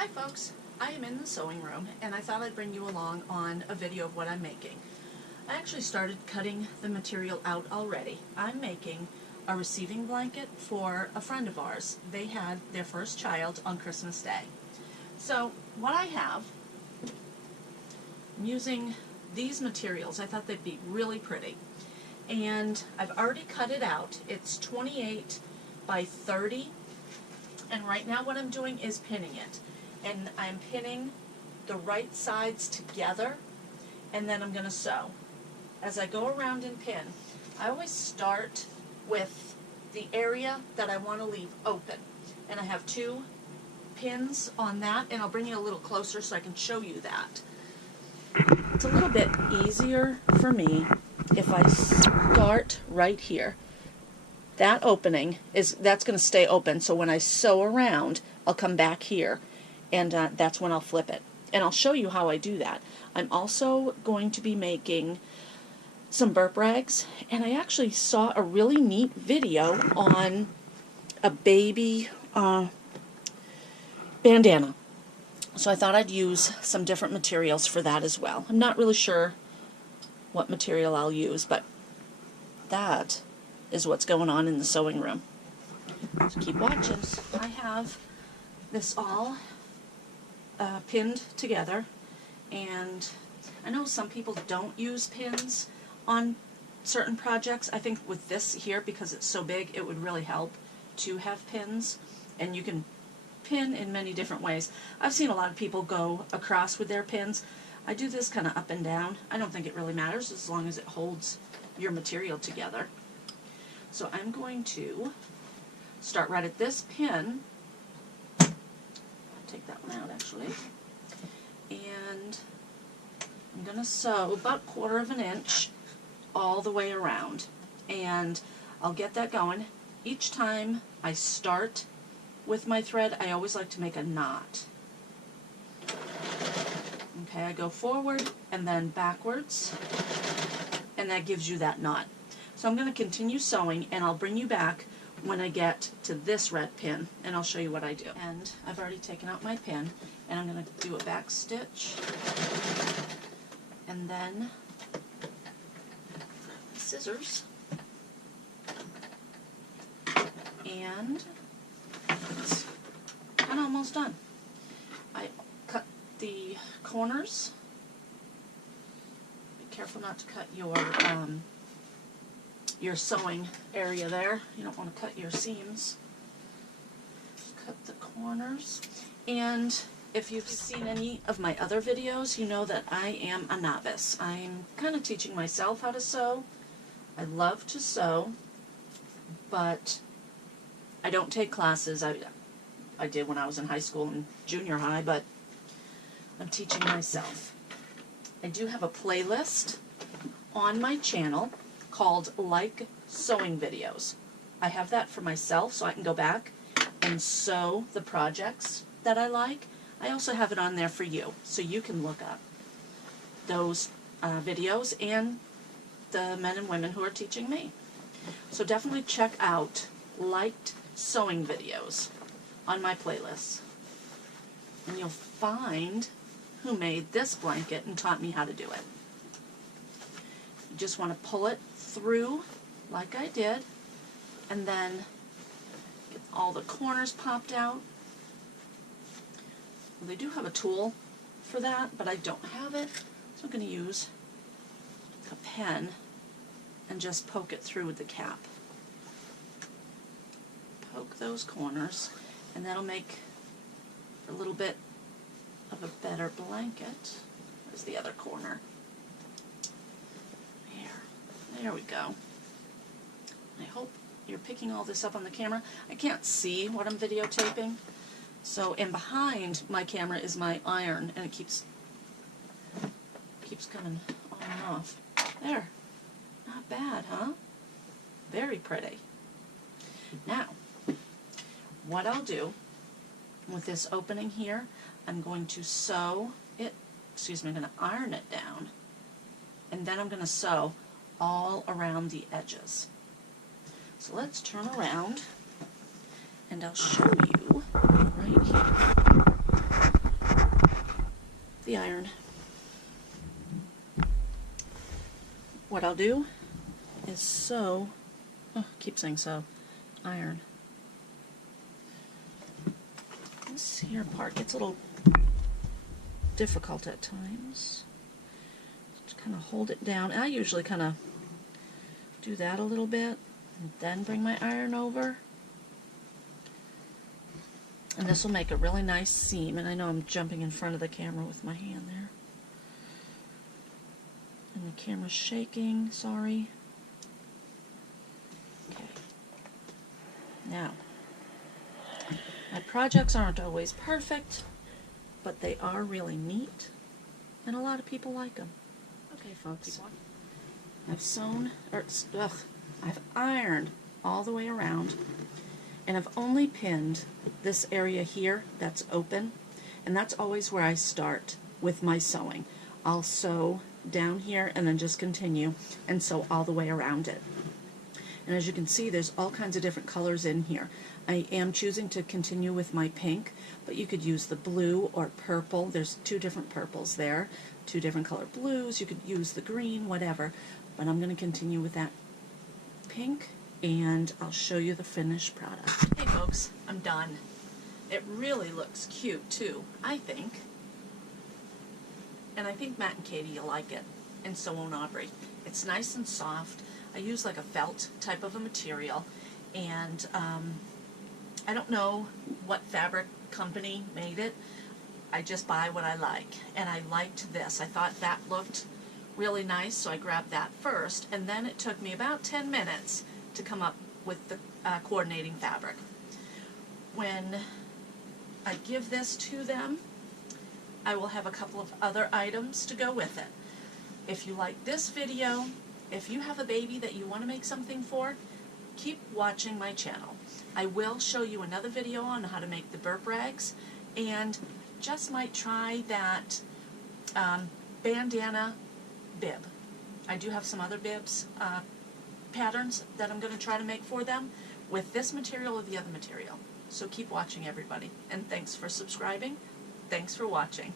Hi folks, I am in the sewing room and I thought I'd bring you along on a video of what I'm making. I actually started cutting the material out already. I'm making a receiving blanket for a friend of ours. They had their first child on Christmas Day. So what I have, I'm using these materials. I thought they'd be really pretty. And I've already cut it out. It's 28 by 30. And right now what I'm doing is pinning it. And I'm pinning the right sides together, and then I'm going to sew. As I go around and pin, I always start with the area that I want to leave open. And I have 2 pins on that, and I'll bring you a little closer so I can show you that. It's a little bit easier for me if I start right here. That opening that's going to stay open, so when I sew around, I'll come back here, and that's when I'll flip it. And I'll show you how I do that. I'm also going to be making some burp rags, and I actually saw a really neat video on a baby bandana. So I thought I'd use some different materials for that as well. I'm not really sure what material I'll use, but that is what's going on in the sewing room. So keep watching. I have this all pinned together, and I know some people don't use pins on certain projects. I think with this here, because it's so big, it would really help to have pins, and you can pin in many different ways. I've seen a lot of people go across with their pins. I do this kind of up and down. I don't think it really matters as long as it holds your material together. So I'm going to start right at this pin. Take that one out actually. And I'm going to sew about 1/4 inch all the way around. And I'll get that going. Each time I start with my thread, I always like to make a knot. Okay, I go forward and then backwards, and that gives you that knot. So I'm going to continue sewing, and I'll bring you back when I get to this red pin, and I'll show you what I do. And I've already taken out my pin, and I'm going to do a back stitch, and then scissors, and it's kind of almost done. I cut the corners. Be careful not to cut your sewing area there. You don't want to cut your seams. Cut the corners. And if you've seen any of my other videos, you know that I am a novice. I'm kind of teaching myself how to sew. I love to sew, but I don't take classes. I did when I was in high school and junior high, but I'm teaching myself. I do have a playlist on my channel called Like Sewing Videos. I have that for myself so I can go back and sew the projects that I like. I also have it on there for you, so you can look up those videos and the men and women who are teaching me. So definitely check out Liked Sewing Videos on my playlist, and you'll find who made this blanket and taught me how to do it. You just want to pull it through like I did, and then get all the corners popped out. Well, they do have a tool for that, but I don't have it, so I'm going to use a pen and just poke it through with the cap. Poke those corners, and that'll make a little bit of a better blanket. There's the other corner. There we go. I hope you're picking all this up on the camera. I can't see what I'm videotaping. So, and behind my camera is my iron, and it keeps coming on and off. There. Not bad, huh? Very pretty. Now, what I'll do with this opening here, I'm going to sew it, I'm going to iron it down, and then I'm going to sew all around the edges. So let's turn around, and I'll show you right here. the iron. What I'll do is sew, keep saying sew, iron. This here part gets a little difficult at times. Just kind of hold it down. And I usually kind of do that a little bit and then bring my iron over. And this will make a really nice seam. And I know I'm jumping in front of the camera with my hand there. And the camera's shaking, sorry. Okay. Now, my projects aren't always perfect, but they are really neat, and a lot of people like them. Okay, folks, I've sewn, I've ironed all the way around, and I've only pinned this area here that's open, and that's always where I start with my sewing. I'll sew down here and then just continue and sew all the way around it. And as you can see, there's all kinds of different colors in here. I am choosing to continue with my pink, but you could use the blue or purple. There's two different purples there, two different color blues. You could use the green, whatever. But I'm going to continue with that pink, and I'll show you the finished product. Hey folks, I'm done. It really looks cute too, I think. And I think Matt and Katie will like it, and so won't Aubrey. It's nice and soft. I use like a felt type of a material, and I don't know what fabric company made it. I just buy what I like, and I liked this. I thought that looked really nice, so I grabbed that first, and then it took me about 10 minutes to come up with the coordinating fabric. When I give this to them, I will have a couple of other items to go with it. If you like this video, if you have a baby that you want to make something for, keep watching my channel. I will show you another video on how to make the burp rags, and just might try that bandana bib. I do have some other bibs patterns that I'm going to try to make for them with this material or the other material. So keep watching, everybody, and thanks for subscribing. Thanks for watching.